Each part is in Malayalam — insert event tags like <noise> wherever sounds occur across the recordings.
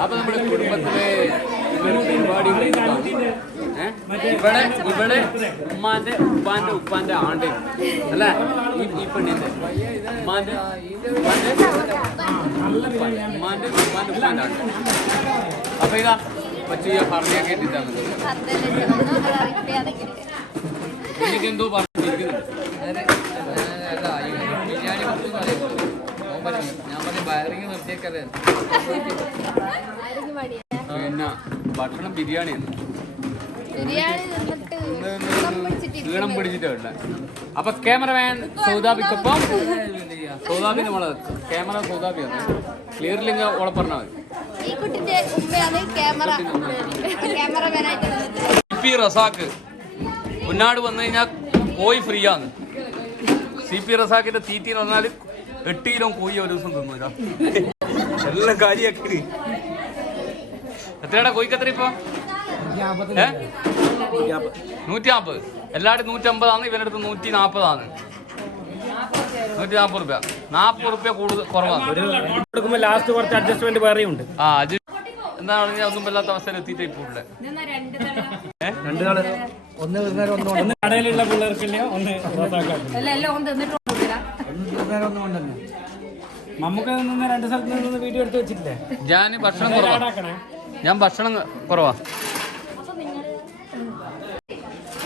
അപ്പൊ നമ്മുടെ കുടുംബത്തിലെ. ഏ? ഇവിടെ ഇവിടെ ഉമ്മാന്റെ ഉപ്പാന്റെ ഉപ്പാന്റെ ആണ്ട് അല്ല ഈ ഈ പെണ്ണിന്റെ. ഉമ്മാന്റെ ഉപ്പാന്റെ ഉമ്മാന്റെ ഉപ്പാന്റെ ഉപ്പാന്റെ ആണ്ട്. അപ്പൊ ഇതാ കൊച്ചു പറഞ്ഞാ കേട്ടിട്ടാണ്. എനിക്കെന്തോ പറഞ്ഞിരിക്കുന്നുണ്ട് ബിരിയാണി ഞാൻ പറഞ്ഞു പിന്നെ ഭക്ഷണം ബിരിയാണിയാണ് ബിരിയാണി ക്ഷീണം പിടിച്ചിട്ടുണ്ട് അപ്പൊ ക്യാമറമാൻ സൗദാബിക്കൊപ്പം സൗദാബി നമ്മൾ ക്യാമറ സൗദാബിയാണ് ക്ലിയർലിങ് ഓളെ പറഞ്ഞാൽ മതി. പി റസാക്ക് മുന്നാട് വന്നു കഴിഞ്ഞാൽ കോഴി ഫ്രീ ആണ്. സി പി റസാക്കിന്റെ തീറ്റി എന്ന് പറഞ്ഞാൽ എട്ട് കിലോ കോഴി ഒരു ദിവസം തിന്നു ഇതാ. എല്ലാം കാര്യാക്കി എത്രയാടാ കോഴിക്കത്ര ഇപ്പൊ? നൂറ്റി നൂറ്റി നാൽപ്പത് നൂറ്റി അമ്പതാണ് ഇവരുടെ അടുത്ത് നൂറ്റി നാപ്പതാണ് നൂറ്റി നാപ്പത് റുപ്യ. നാപ്പത് റുപ്യ കൂടുതൽ കുറവാണ്. കൊടുക്കുമ്പോൾ ലാസ്റ്റ് കുറച്ച് അഡ്ജസ്റ്റ്മെന്റ് വേറെയും ഉണ്ട് ആ എന്താ പറഞ്ഞാൽ ഒന്നും വല്ലാത്ത അവസ്ഥയിൽ എത്തിയിട്ട് ഇപ്പോൾ ഉള്ളത് രണ്ട് നാൾ ഒന്ന് തിന്നേരം ഒന്ന് ഒന്ന് കടയിലുള്ള പിള്ളേർക്കില്ല ഒന്ന് റോസാക്കാക്കില്ല. ഒന്ന് തിന്നേരം ഒന്ന് കൊണ്ടുവന്നെ നമുക്ക് നിന്ന് രണ്ട് സ്ഥലത്ത് നിന്ന് വീഡിയോ എടുത്ത് വെച്ചിട്ടില്ലേ? ഞാൻ ഭക്ഷണം കുറവാ. ഞാൻ ഭക്ഷണം കുറവാ.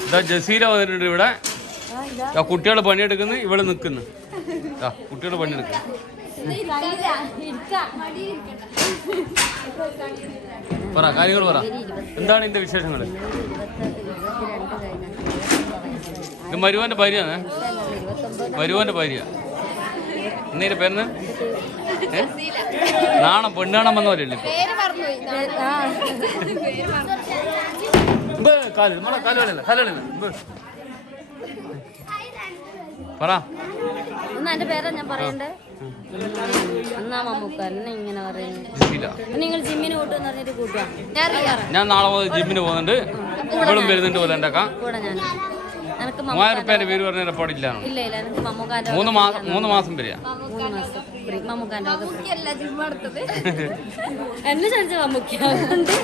ഇതാ ജസീല വന്നിട്ടുണ്ട് ഇവിടെ. കുട്ടികൾ പണിയെടുക്കുന്നു ഇവിടെ നിൽക്കുന്നു കുട്ടികൾ പണിയെടുക്കുന്നു. പറ കാര്യങ്ങൾ പറ. എന്താണ് ഇതിന്റെ വിശേഷങ്ങൾ ഇത് മരുവാന്റെ ഭാര്യയാണ്. മരുവാന്റെ ഭാര്യ. എന്നേരെ പേരുന്ന്? നാണം പെണ്ണാണം വന്ന പറ. എന്റെ പേരാ ഞാൻ പറയണ്ടേ? എന്നാ മമ്മൂക്ക എന്നെ ഇങ്ങനെ പറയുന്നത്. ജസീല നിങ്ങൾ ജിമ്മിന് കൂട്ടുമെന്ന് പറഞ്ഞിട്ട് കൂട്ടുക ഞാൻ നാളെ ജിമ്മിന് പോകുന്നുണ്ട്. ഇവളും വരുന്നുണ്ട് പോലെ എന്റെ കൂടെ ഞാൻ. എനക്ക് മൂവായിരം റുപ്യേന്റെ പേര് പറഞ്ഞ ഇല്ല ഇല്ല എനിക്ക് മമ്മൂക്കാന്റെ മൂന്ന് മാസം മൂന്ന് മാസം വരിക മൂന്ന് മാസം ഫ്രീ മമ്മൂക്കാന്റെ വക free. അല്ല ജിമ്മ എടുത്തത് എന്നെ ചോദിച്ച മമ്മൂക്ക. അതുകൊണ്ട്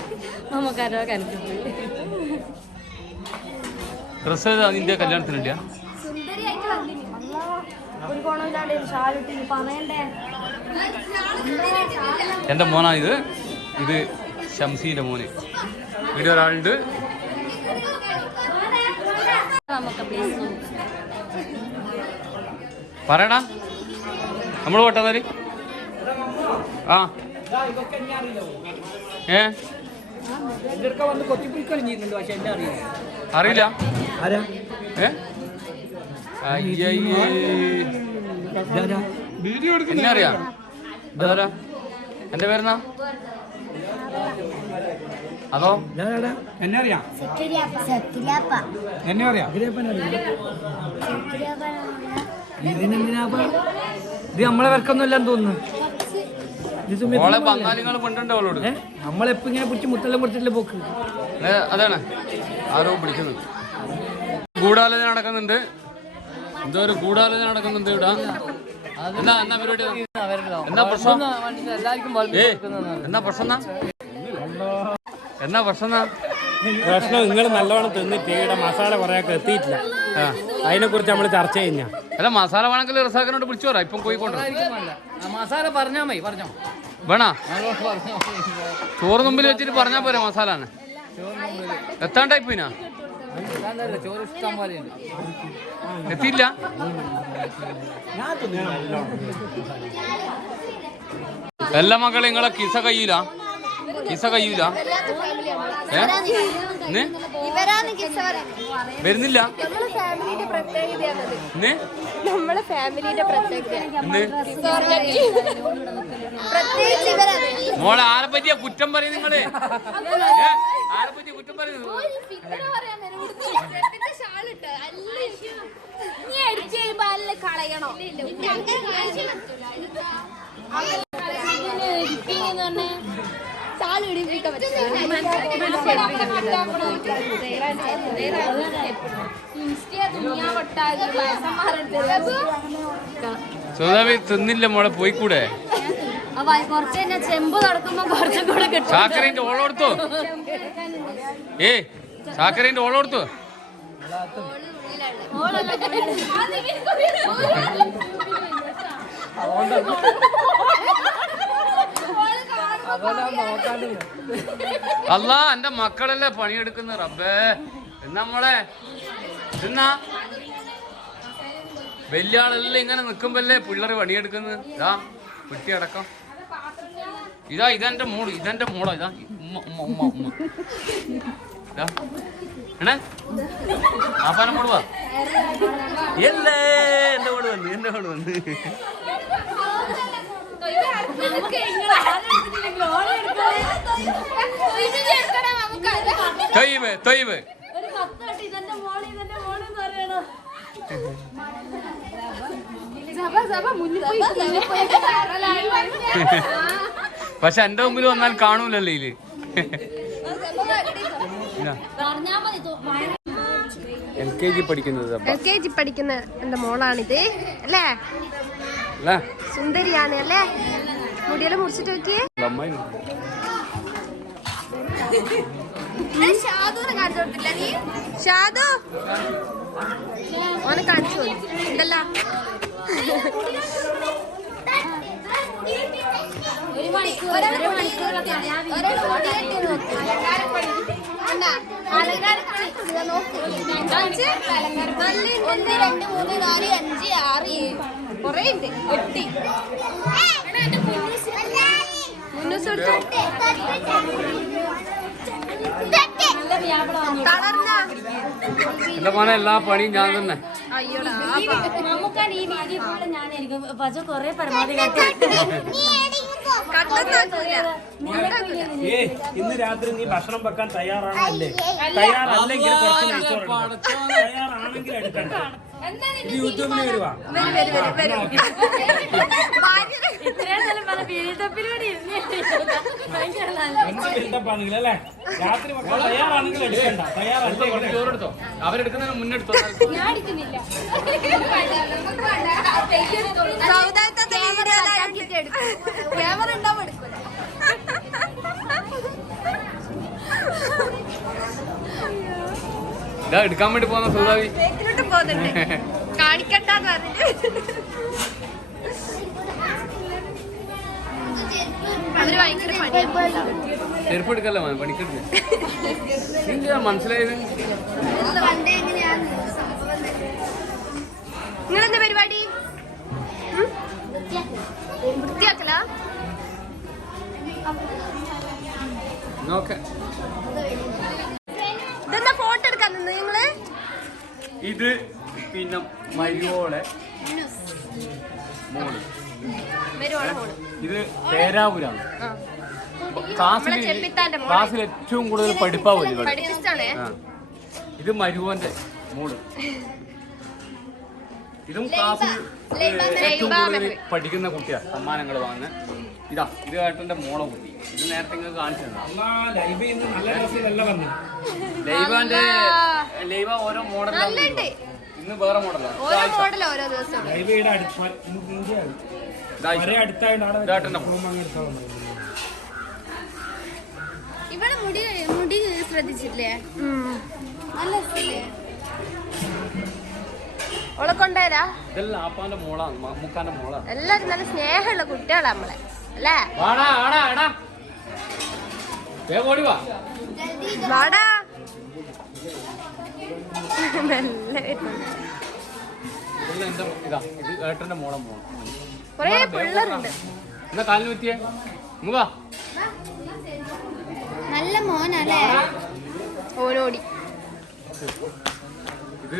മമ്മൂക്കാന്റെ വക എനിക്ക് free. ഡ്രസ്സ് നിന്റെ കല്യാണത്തിനില്ല? ഒരു ഗുണമില്ലാണ്ട് ഷാലിട്ട് പറയണ്ടേ? എന്റെ മോനാ ഇത്. ഇത് ഷംസീന്റെ മോന്. ഇവിടെ ഒരാളുണ്ട്. പറയടാ. നമ്മൾ പോട്ടെ ആ. ഏ? അറിയില്ല? എന്നെ അറിയാം. എന്റെ പേരെന്നാ? അതോ? എന്നെ അറിയാം എന്നെ അറിയാം ഇത് നമ്മളെ വർക്കൊന്നുമല്ലെന്ന് തോന്നുന്നു. പങ്കാളികൾ കൊണ്ടുണ്ട് അവളോട്? നമ്മളെപ്പോ ഇങ്ങനെ പിടിച്ച് മുത്തെല്ലാം കൊടുത്തിട്ടില്ല പോക്ക്. അതാണ്. ആരോ പിടിക്കുന്നത്. ഗൂഢാലോചന നടക്കുന്നുണ്ട്. എന്തോ ഒരു ഗൂഢാലോചന നടക്കുന്നുണ്ട് ഇവിടെ. എന്നാ എന്നാ പരിപാടി? എന്നാ പ്രശ്നം? എല്ലാവർക്കും എന്നാ പ്രശ്നം? എന്നാ? പ്രശ്നം? പ്രശ്നം നിങ്ങൾ നല്ലവണ്ണം തിന്നിട്ട് ഇവിടെ മസാല കുറേയൊക്കെ എത്തിയിട്ടില്ല. അതിനെ കുറിച്ച് നമ്മൾ ചർച്ച ചെയ്യുന്ന. അല്ല മസാല വേണമെങ്കിൽ റസാഖിനോട് വിളിച്ചു പറ ഇപ്പം കോഴിക്കോണ്ട് മസാല പറഞ്ഞാ മതി പറഞ്ഞോ. വേണോ? ചോറ് മുമ്പിൽ വെച്ചിട്ട് പറഞ്ഞാ പോരാ മസാല എത്താണ്ടായി പോയിന എത്തിയില്ല? എല്ലാ മക്കളെ നിങ്ങളെ കിസ കയ്യൂല? കിസ കിസ്സ വരുന്നില്ല? നമ്മളെ ഫാമിലിന്റെ പ്രത്യേകത മോളെ ആരെ പറ്റിയ കുറ്റം പറയും നിങ്ങൾ? ആരെ പറ്റിയ കുറ്റം പറയുന്നു നീ അടിച്ചു ചാൽ ഇടിപ്പിക്കാൻ സ്വതാവി തിന്നില്ല മോളെ പോയിക്കൂടെ? കുറച്ച് കഴിഞ്ഞാൽ ചെമ്പ് തുറക്കുമ്പോ കുറച്ചും കൂടെ കിട്ടും. ചാക്കരേന്റെ ഓളോടുത്തു ഏ ചാക്കരേന്റെ ഓളോടുത്തു <laughs> അല്ല എന്റെ മക്കളല്ലേ പണിയെടുക്കുന്ന റബ്ബേ. എന്നാ മോളെ? എന്നാ? വലിയ ആളെല്ലാം ഇങ്ങനെ നിക്കുമ്പല്ലേ പിള്ളേർ പണിയെടുക്കുന്നത് ഇതാ കുട്ടി അടക്കം. ഇതാ ഇതെന്റെ മോൾ ഇതെന്റെ മോളാ ഇതാ ഉമ്മ ഉമ്മ ഉമ്മ ഉമ്മ. ഇതാ. എണേ ആപ്പാനം മോൾ വാ. എല്ലേ എന്റെ മോൾ വന്ന് എന്റെ മോൾ വന്ന്. തൊയ്വ് തൊയ്വ് പക്ഷെ എന്റെ മുമ്പിൽ വന്നാൽ കാണൂലല്ലോ ഇതിൽ. പറഞ്ഞാ മതി തോ- എൽ കെ ജി പഠിക്കുന്നത് എൽ കെ ജി പഠിക്കുന്ന എന്റെ മോളാണിത് അല്ലേ? അല്ലേ? സുന്ദരിയാണ് അല്ലേ? മുടിയെല്ലാം മുറിച്ചിട്ട് നോക്കിയേ. ഷാദു ഓനെ കാണിച്ചു എന്തല്ല ഒരു മണിക്കൂർ ഒരു ഞാൻ ഒന്ന് രണ്ട് മൂന്ന് നാല് അഞ്ച് ആറ് ഏഴ്. കൊറേ ഉണ്ട്. എട്ടി. എന്റെ മോനെ എല്ലാ പണിയും ഞാൻ തന്നെ. അയ്യോടാ നമുക്കാണ് ഈ വീഡിയോ ഫുള്ള് ഞാനായിരിക്കും. പക്ഷെ കൊറേ പരമാവധി കേട്ടു ഏ ഇന്ന് രാത്രി നീ ഭക്ഷണം വെക്കാൻ തയ്യാറാണല്ലേ? തയ്യാറല്ലെങ്കിൽ. തയ്യാറാണെങ്കിൽ എടുക്കണ്ട. യൂട്യൂബിൽ വരുവാ. രാത്രി തയ്യാറാണെങ്കിൽ എടുക്കണ്ട. ചോറെടുത്തോ അവരെടുക്കുന്നതിന് മുന്നെടുത്തോ ക്യാമറ ഉണ്ടാവും എടുക്കൂല ഇതാ. എടുക്കാൻ വേണ്ടി പോകുന്ന സൗദാവി. കാണിക്കണ്ടെന്ന് പറഞ്ഞിട്ട്. അവർ ഭയങ്കര പണിയാണ്. ചെരുപ്പ് എടുക്കല്ലേ എന്താ മനസ്സിലായത്? നിങ്ങളെന്താ പരിപാടി? വൃത്തിയാക്കല? ഇതെന്താ ഫോട്ടോ എടുക്കാൻ നിന്ന് നിങ്ങൾ? ഇത് പിന്നെ മരുവോളെ മോൾ. വരുവാണ് മോൾ. ഇത് പേരാവൂരാണ്. ക്ലാസ്സിൽ ക്ലാസ്സിൽ ഏറ്റവും കൂടുതൽ പഠിപ്പാ ആ. ഇത് മരുവന്റെ മോൾ. ഇതും ക്ലാസ്സിൽ ഏറ്റവും കൂടുതൽ പഠിക്കുന്ന കുട്ടിയാ സമ്മാനങ്ങൾ വാങ്ങുന്ന. ഇതാ ഇത് ഏട്ടന്റെ മോളെ കുട്ടി. ഇത് നേരത്തെ ഇങ്ങനെ കാണിച്ചു ലൈബാന്റെ ലൈബ ഇന്ന് നല്ല രസമല്ല വന്നു. ലൈവാന്റെ ലൈവ ഓരോ മോഡലാണ് നല്ലുണ്ട്. ഇന്ന് വേറെ മോഡലാണ് ഓരോ മോഡൽ ഓരോ ദിവസം ഇവിടെ മുടി മുടി ശ്രദ്ധിച്ചില്ലേ നല്ല? ഓളെ കൊണ്ടുവരാ. എല്ലാരും നല്ല സ്നേഹമുള്ള കുട്ടികളാ നമ്മളെ അല്ലേ? വാടാ ആടാ ആടാ വേഗം ഓടി വാ. വാടാ. മെല്ലെ വരുന്നുണ്ട്. ഇതാ ഇത് ഏട്ടന്റെ മോളെ മോൾ. കുറേ പിള്ളേരുണ്ട്. എന്നാ കാലിന് പറ്റിയേ? വാ. നല്ല മോനല്ലേ? ഓരോടി ഇത്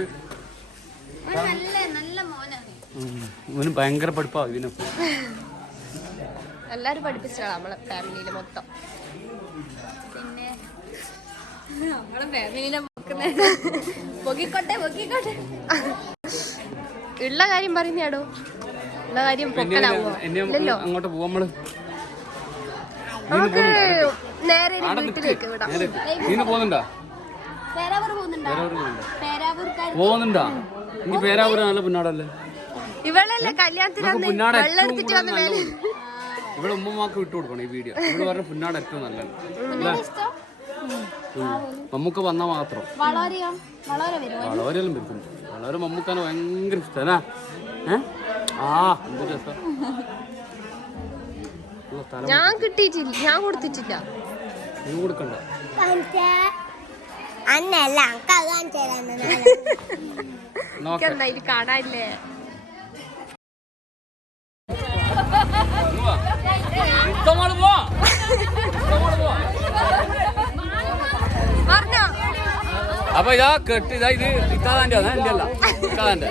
നല്ല നല്ല മോനാണ്. ഇവന് ഭയങ്കര പഠിപ്പാ ഇതിന് എല്ലാരും പഠിപ്പിച്ചാ നമ്മളെ ഫാമിലിയിൽ മൊത്തം. പിന്നെ നമ്മളെ ഫാമിലിനെ പൊക്കിക്കോട്ടെ പൊക്കിക്കോട്ടെ. ഉള്ള കാര്യം പറയുന്നയാടോ? ഉള്ള കാര്യം പൊക്കലാവോ എന്നെ ഇല്ലല്ലോ. അങ്ങോട്ട് പോവാ നമ്മൾ. നമുക്ക് നേരെ വീട്ടിലേക്ക് വിടാം. പോകുന്നുണ്ടോ പേരാവൂർ നല്ല പുന്നാടല്ലേ? ഇവളല്ലേ കല്യാണത്തിന് നമുക്ക് അന്ന് വെള്ളം എടുത്തിട്ട് കൂടുതൽ വന്ന് മേലെ ഇവിടെ ഉമ്മമാക്ക് വിട്ടു കൊടുക്കണം ഈ വീഡിയോ. ഇവിടെ പറഞ്ഞ പുന്നാട് ഏറ്റവും മമ്മൂക്ക വന്നാ മാത്രം. വളരെ വളരെല്ലാം മമ്മൂക്കാനെ ഭയങ്കര ഇഷ്ടല്ലേ ഏ? ഞാൻ കിട്ടിയിട്ടില്ല ഞാൻ കൊടുത്തിട്ടില്ല. നീ കൊടുക്കണ്ട. അന്നല്ല കകാൻ ചേരാൻ നോക്കാം. എന്താ ഇത് കാണാനില്ലേ? ഇഷ്ടമാണ് പോ ഇഷ്ടമാണ് അപ്പൊ ഇതാ കെട്ട് ഇതാ ഇത് ഇത്താതാന്റെ എന്റെ അല്ല. ഇത്താതാന്റെ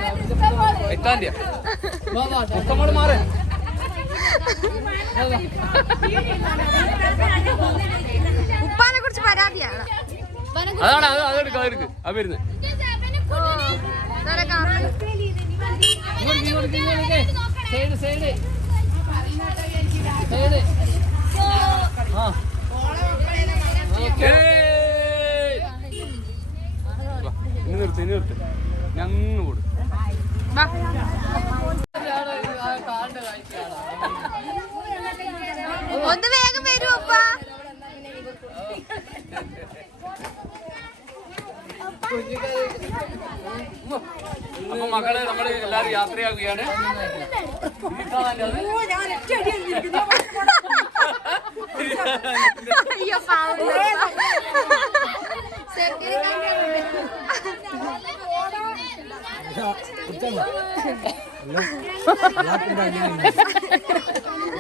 ഇത്താന്റെ മാറേ. ഉപ്പാനെ കുറിച്ച് പരാതിയാണ്. അതാണ് അത് അതെടുക്ക് അതെടുക്ക്. അത് വരുന്നത് സൈഡ് സൈഡ് സൈഡ് ആ ഇനി നിർത്ത് ഇനി നിർത്ത്. ഞങ്ങ് കൂടും ഒന്ന് വേഗം വരൂ ഉപ്പ അപ്പൊ മക്കളെ നമ്മൾ എല്ലാരും യാത്രയാക്കുകയാണ് അയ്യോ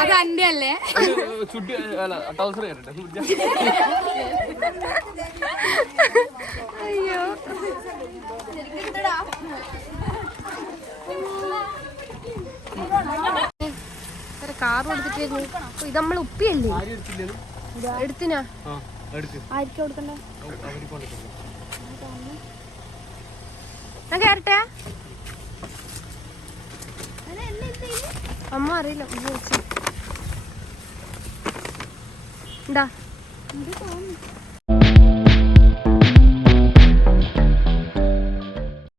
അത് അന്റെ അല്ലേ? ചുട്ടി അയ്യോ. കാർ കൊടുത്തിട്ടായിരുന്നു ഇത് നമ്മൾ ഉപ്പിയല്ലേ? എടുത്തിനാ? ആയിരിക്കും കൊടുക്കണ്ടേ? ഞാൻ കയറട്ടെ അമ്മ അറിയില്ല എന്താ